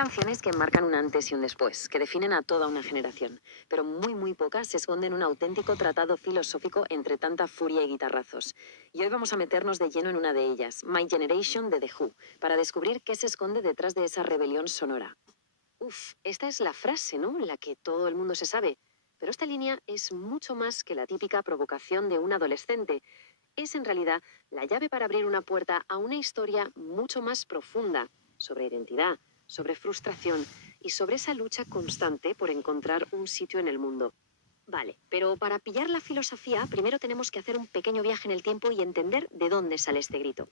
canciones que marcan un antes y un después, que definen a toda una generación, pero muy pocas esconden un auténtico tratado filosófico entre tanta furia y guitarrazos. Y hoy vamos a meternos de lleno en una de ellas, My Generation de The Who, para descubrir qué se esconde detrás de esa rebelión sonora. Uf, esta es la frase, ¿no? La que todo el mundo se sabe. Pero esta línea es mucho más que la típica provocación de un adolescente. Es en realidad la llave para abrir una puerta a una historia mucho más profunda, sobre identidad, sobre frustración y sobre esa lucha constante por encontrar un sitio en el mundo. Vale, pero para pillar la filosofía, primero tenemos que hacer un pequeño viaje en el tiempo y entender de dónde sale este grito.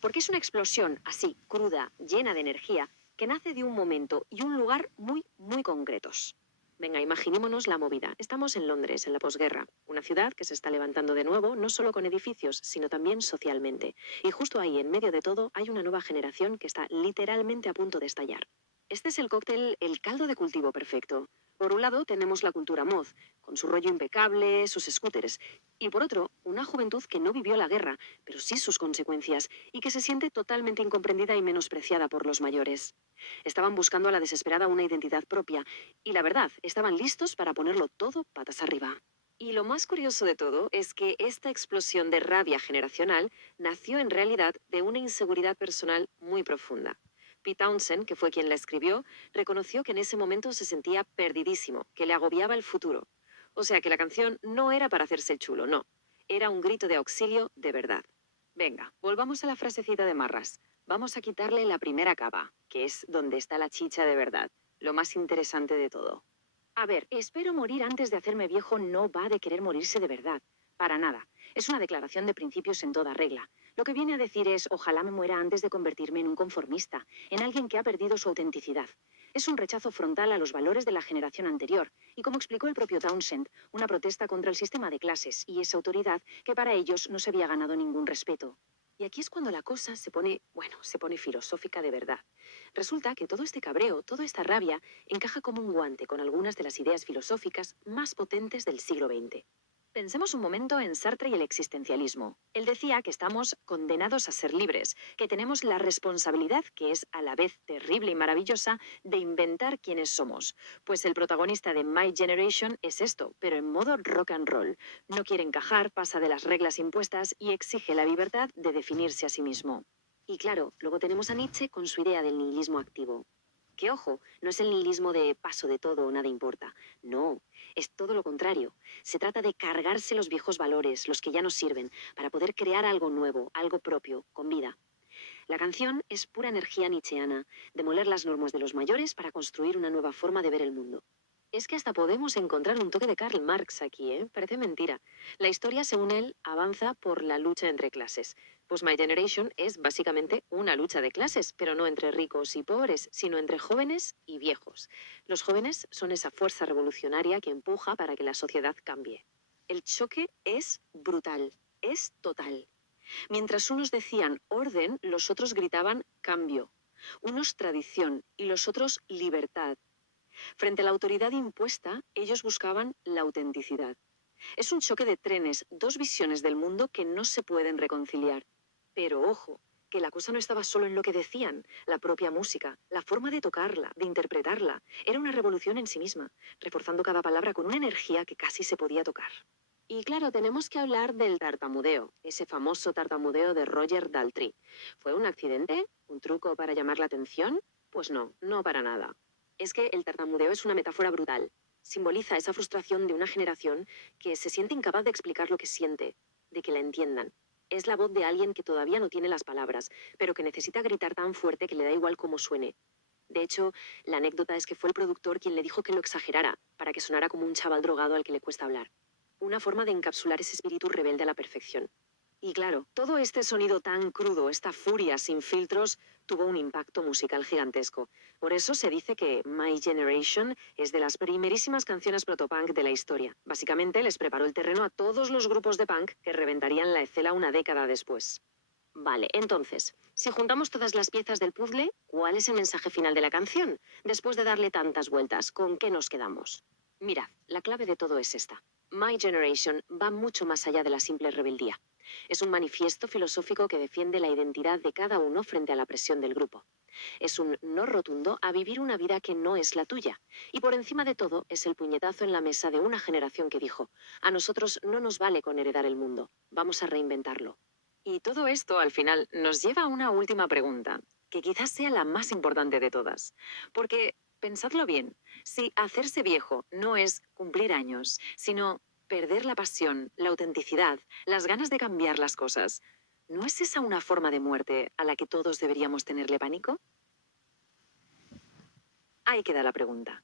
Porque es una explosión así, cruda, llena de energía, que nace de un momento y un lugar muy concretos. Venga, imaginémonos la movida. Estamos en Londres, en la posguerra, una ciudad que se está levantando de nuevo, no solo con edificios, sino también socialmente. Y justo ahí, en medio de todo, hay una nueva generación que está literalmente a punto de estallar. Este es el cóctel, el caldo de cultivo perfecto. Por un lado tenemos la cultura mod, con su rollo impecable, sus scooters, y por otro, una juventud que no vivió la guerra, pero sí sus consecuencias, y que se siente totalmente incomprendida y menospreciada por los mayores. Estaban buscando a la desesperada una identidad propia, y la verdad, estaban listos para ponerlo todo patas arriba. Y lo más curioso de todo es que esta explosión de rabia generacional nació en realidad de una inseguridad personal muy profunda. Pete Townshend, que fue quien la escribió, reconoció que en ese momento se sentía perdidísimo, que le agobiaba el futuro. O sea que la canción no era para hacerse el chulo, no. Era un grito de auxilio de verdad. Venga, volvamos a la frasecita de Marras. Vamos a quitarle la primera capa, que es donde está la chicha de verdad, lo más interesante de todo. A ver, espero morir antes de hacerme viejo no va de querer morirse de verdad. Para nada. Es una declaración de principios en toda regla. Lo que viene a decir es, ojalá me muera antes de convertirme en un conformista, en alguien que ha perdido su autenticidad. Es un rechazo frontal a los valores de la generación anterior, y como explicó el propio Townshend, una protesta contra el sistema de clases y esa autoridad que para ellos no se había ganado ningún respeto. Y aquí es cuando la cosa se pone, bueno, se pone filosófica de verdad. Resulta que todo este cabreo, toda esta rabia, encaja como un guante con algunas de las ideas filosóficas más potentes del siglo XX. Pensemos un momento en Sartre y el existencialismo. Él decía que estamos condenados a ser libres, que tenemos la responsabilidad, que es a la vez terrible y maravillosa, de inventar quiénes somos. Pues el protagonista de My Generation es esto, pero en modo rock and roll. No quiere encajar, pasa de las reglas impuestas y exige la libertad de definirse a sí mismo. Y claro, luego tenemos a Nietzsche con su idea del nihilismo activo. Que ojo, no es el nihilismo de paso de todo o nada importa. No, es todo lo contrario. Se trata de cargarse los viejos valores, los que ya no sirven, para poder crear algo nuevo, algo propio, con vida. La canción es pura energía nietzscheana, demoler las normas de los mayores para construir una nueva forma de ver el mundo. Es que hasta podemos encontrar un toque de Karl Marx aquí, ¿eh? Parece mentira. La historia, según él, avanza por la lucha entre clases. Pues My Generation es básicamente una lucha de clases, pero no entre ricos y pobres, sino entre jóvenes y viejos. Los jóvenes son esa fuerza revolucionaria que empuja para que la sociedad cambie. El choque es brutal, es total. Mientras unos decían orden, los otros gritaban cambio. Unos tradición y los otros libertad. Frente a la autoridad impuesta, ellos buscaban la autenticidad. Es un choque de trenes, dos visiones del mundo que no se pueden reconciliar. Pero ojo, que la cosa no estaba solo en lo que decían, la propia música, la forma de tocarla, de interpretarla, era una revolución en sí misma, reforzando cada palabra con una energía que casi se podía tocar. Y claro, tenemos que hablar del tartamudeo, ese famoso tartamudeo de Roger Daltrey. ¿Fue un accidente? ¿Un truco para llamar la atención? Pues no, no para nada. Es que el tartamudeo es una metáfora brutal. Simboliza esa frustración de una generación que se siente incapaz de explicar lo que siente, de que la entiendan. Es la voz de alguien que todavía no tiene las palabras, pero que necesita gritar tan fuerte que le da igual cómo suene. De hecho, la anécdota es que fue el productor quien le dijo que lo exagerara, para que sonara como un chaval drogado al que le cuesta hablar. Una forma de encapsular ese espíritu rebelde a la perfección. Y claro, todo este sonido tan crudo, esta furia sin filtros, tuvo un impacto musical gigantesco. Por eso se dice que My Generation es de las primerísimas canciones protopunk de la historia. Básicamente les preparó el terreno a todos los grupos de punk que reventarían la escena una década después. Vale, entonces, si juntamos todas las piezas del puzzle, ¿cuál es el mensaje final de la canción? Después de darle tantas vueltas, ¿con qué nos quedamos? Mirad, la clave de todo es esta. My Generation va mucho más allá de la simple rebeldía. Es un manifiesto filosófico que defiende la identidad de cada uno frente a la presión del grupo. Es un no rotundo a vivir una vida que no es la tuya. Y por encima de todo, es el puñetazo en la mesa de una generación que dijo, a nosotros no nos vale con heredar el mundo, vamos a reinventarlo. Y todo esto, al final, nos lleva a una última pregunta, que quizás sea la más importante de todas. Porque, pensadlo bien, si hacerse viejo no es cumplir años, sino perder la pasión, la autenticidad, las ganas de cambiar las cosas, ¿no es esa una forma de muerte a la que todos deberíamos tenerle pánico? Ahí queda la pregunta.